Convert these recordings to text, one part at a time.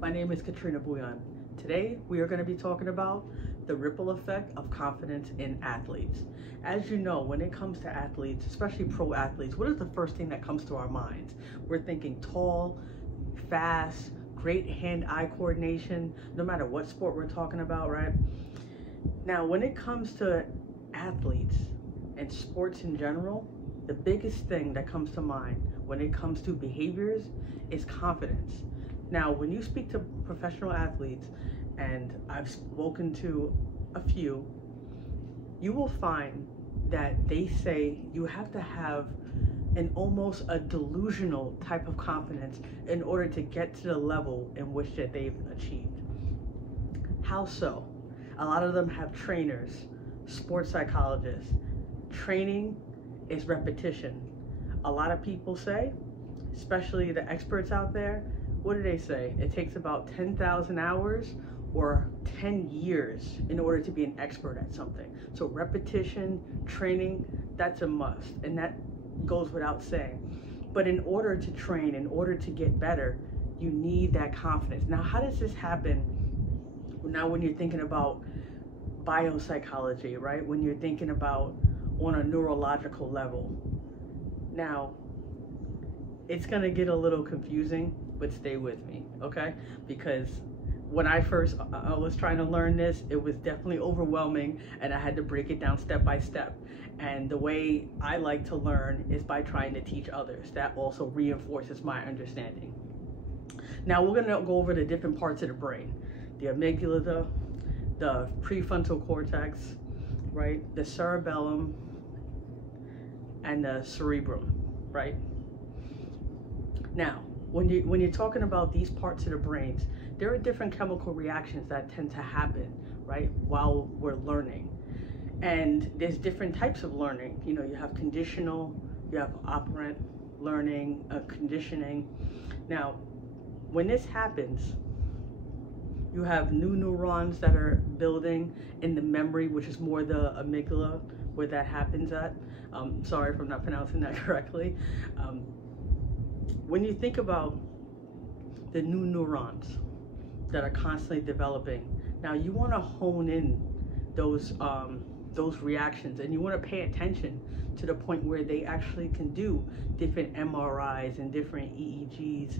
My name is Katrina Bouillon. Today we are going to be talking about the ripple effect of confidence in athletes. As you know, when it comes to athletes, especially pro athletes, what is the first thing that comes to our minds? We're thinking tall, fast, great hand-eye coordination, no matter what sport we're talking about, right? Now, when it comes to athletes and sports in general, the biggest thing that comes to mind when it comes to behaviors is confidence. Now, when you speak to professional athletes, and I've spoken to a few, you will find that they say you have to have an almost a delusional type of confidence in order to get to the level in which that they've achieved. How so? A lot of them have trainers, sports psychologists. Training is repetition. A lot of people say, especially the experts out there, what do they say? It takes about 10,000 hours or 10 years in order to be an expert at something. So repetition, training, that's a must, and that goes without saying. But in order to train, in order to get better, you need that confidence. Now, how does this happen? Now, when you're thinking about biopsychology, right? When you're thinking about on a neurological level. Now, it's gonna get a little confusing, but stay with me, okay? Because when I first was trying to learn this, it was definitely overwhelming, and I had to break it down step by step. And the way I like to learn is by trying to teach others. That also reinforces my understanding. Now, we're gonna go over the different parts of the brain. The amygdala, the prefrontal cortex, right? The cerebellum, and the cerebrum, right? Now, when you're talking about these parts of the brains, there are different chemical reactions that tend to happen, right, while we're learning. And there's different types of learning. You know, you have conditional, you have operant learning, conditioning. Now, when this happens, you have new neurons that are building in the memory, which is more the amygdala, where that happens at. Sorry if I'm not pronouncing that correctly. When you think about the new neurons that are constantly developing, now you want to hone in those reactions, and you want to pay attention to the point where they actually can do different MRIs and different EEGs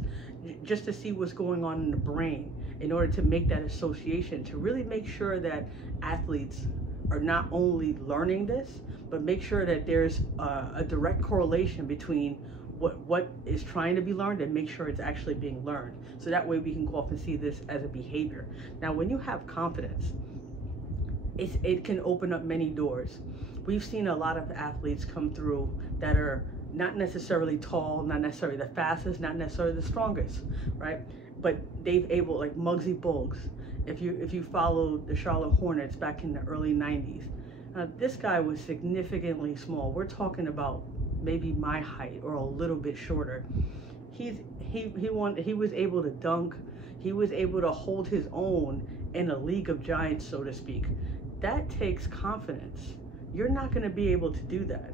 just to see what's going on in the brain in order to make that association, to really make sure that athletes are not only learning this, but make sure that there's a direct correlation between what is trying to be learned and make sure it's actually being learned. So that way we can go off and see this as a behavior. Now, when you have confidence, it can open up many doors. We've seen a lot of athletes come through that are not necessarily tall, not necessarily the fastest, not necessarily the strongest, right? But they've able, like Muggsy Bogues, if you follow the Charlotte Hornets back in the early 90s, this guy was significantly small. We're talking about maybe my height or a little bit shorter. He was able to dunk. He was able to hold his own in a league of giants, so to speak. That takes confidence. You're not going to be able to do that.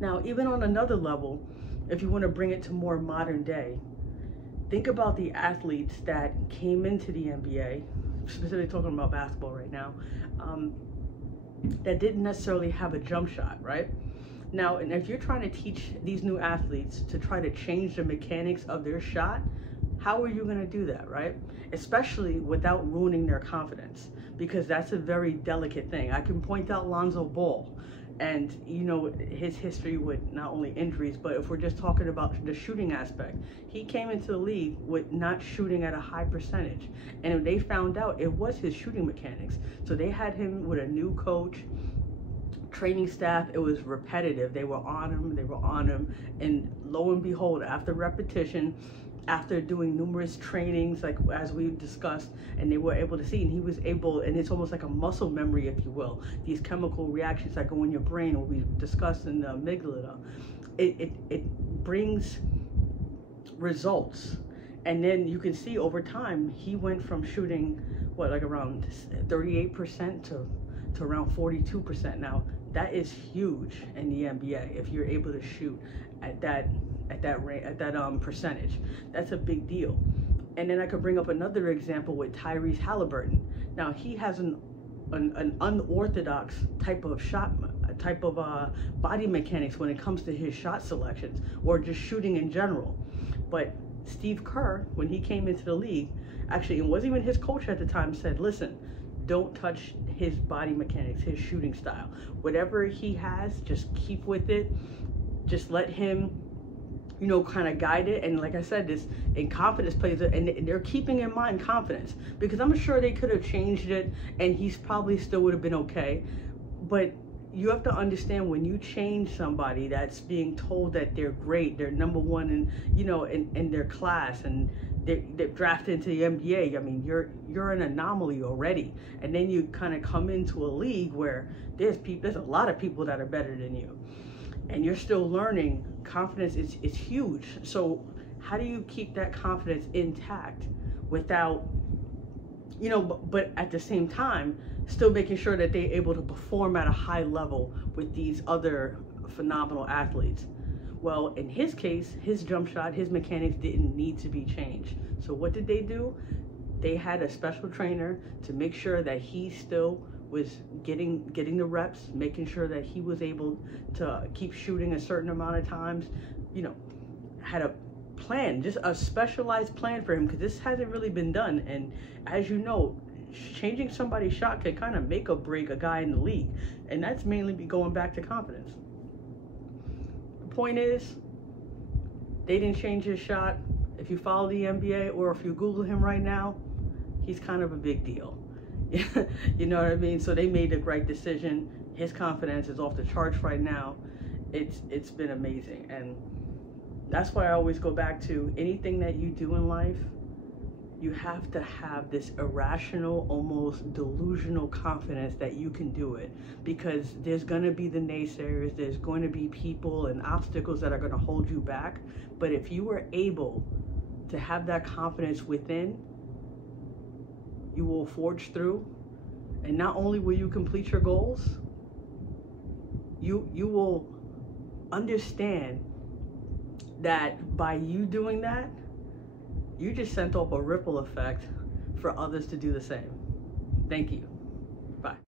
Now, even on another level, if you want to bring it to more modern day, think about the athletes that came into the NBA, specifically talking about basketball right now, that didn't necessarily have a jump shot, right? Now, and if you're trying to teach these new athletes to try to change the mechanics of their shot, how are you going to do that, right? Especially without ruining their confidence, because that's a very delicate thing. I can point out Lonzo Ball, and you know his history with not only injuries, but if we're just talking about the shooting aspect, he came into the league with not shooting at a high percentage, and they found out it was his shooting mechanics. So they had him with a new coach, training staff. It was repetitive. They were on him, and lo and behold, after repetition, after doing numerous trainings, like as we discussed, and they were able to see, and he was able, and it's almost like a muscle memory, if you will, these chemical reactions that go in your brain, what we discussed in the amygdala, it brings results. And then you can see over time, he went from shooting, what, like around 38% to around 42% now. That is huge in the NBA if you're able to shoot at that percentage. That's a big deal. And then I could bring up another example with Tyrese Halliburton. Now he has an unorthodox type of body mechanics when it comes to his shot selections or just shooting in general. But Steve Kerr, when he came into the league, actually, it wasn't even his coach at the time, said, listen, don't touch his body mechanics, his shooting style. Whatever he has, just keep with it. Just let him, you know, kind of guide it. And like I said, this in confidence plays, and they're keeping in mind confidence, because I'm sure they could have changed it and he's probably still would have been okay. But you have to understand, when you change somebody that's being told that they're great, they're number one in, you know, in their class, and they're drafted into the NBA. I mean, you're an anomaly already. And then you kind of come into a league where there's a lot of people that are better than you, and you're still learning. Confidence is huge. So how do you keep that confidence intact without, you know, but at the same time still making sure that they're able to perform at a high level with these other phenomenal athletes? Well, in his case, his jump shot, his mechanics didn't need to be changed. So what did they do? They had a special trainer to make sure that he still was getting the reps, making sure that he was able to keep shooting a certain amount of times, you know, had a plan, just a specialized plan for him, because this hasn't really been done. And as you know, changing somebody's shot can kind of make or break a guy in the league, and that's mainly going back to confidence. The point is, they didn't change his shot. If you follow the NBA or if you Google him right now, he's kind of a big deal. You know what I mean? So they made the right decision. His confidence is off the charts right now. It's been amazing. And that's why I always go back to, anything that you do in life, you have to have this irrational, almost delusional confidence that you can do it, because there's going to be the naysayers, there's going to be people and obstacles that are going to hold you back. But if you are able to have that confidence within, you will forge through, and not only will you complete your goals, you will understand that by you doing that, you just sent off a ripple effect for others to do the same. Thank you. Bye.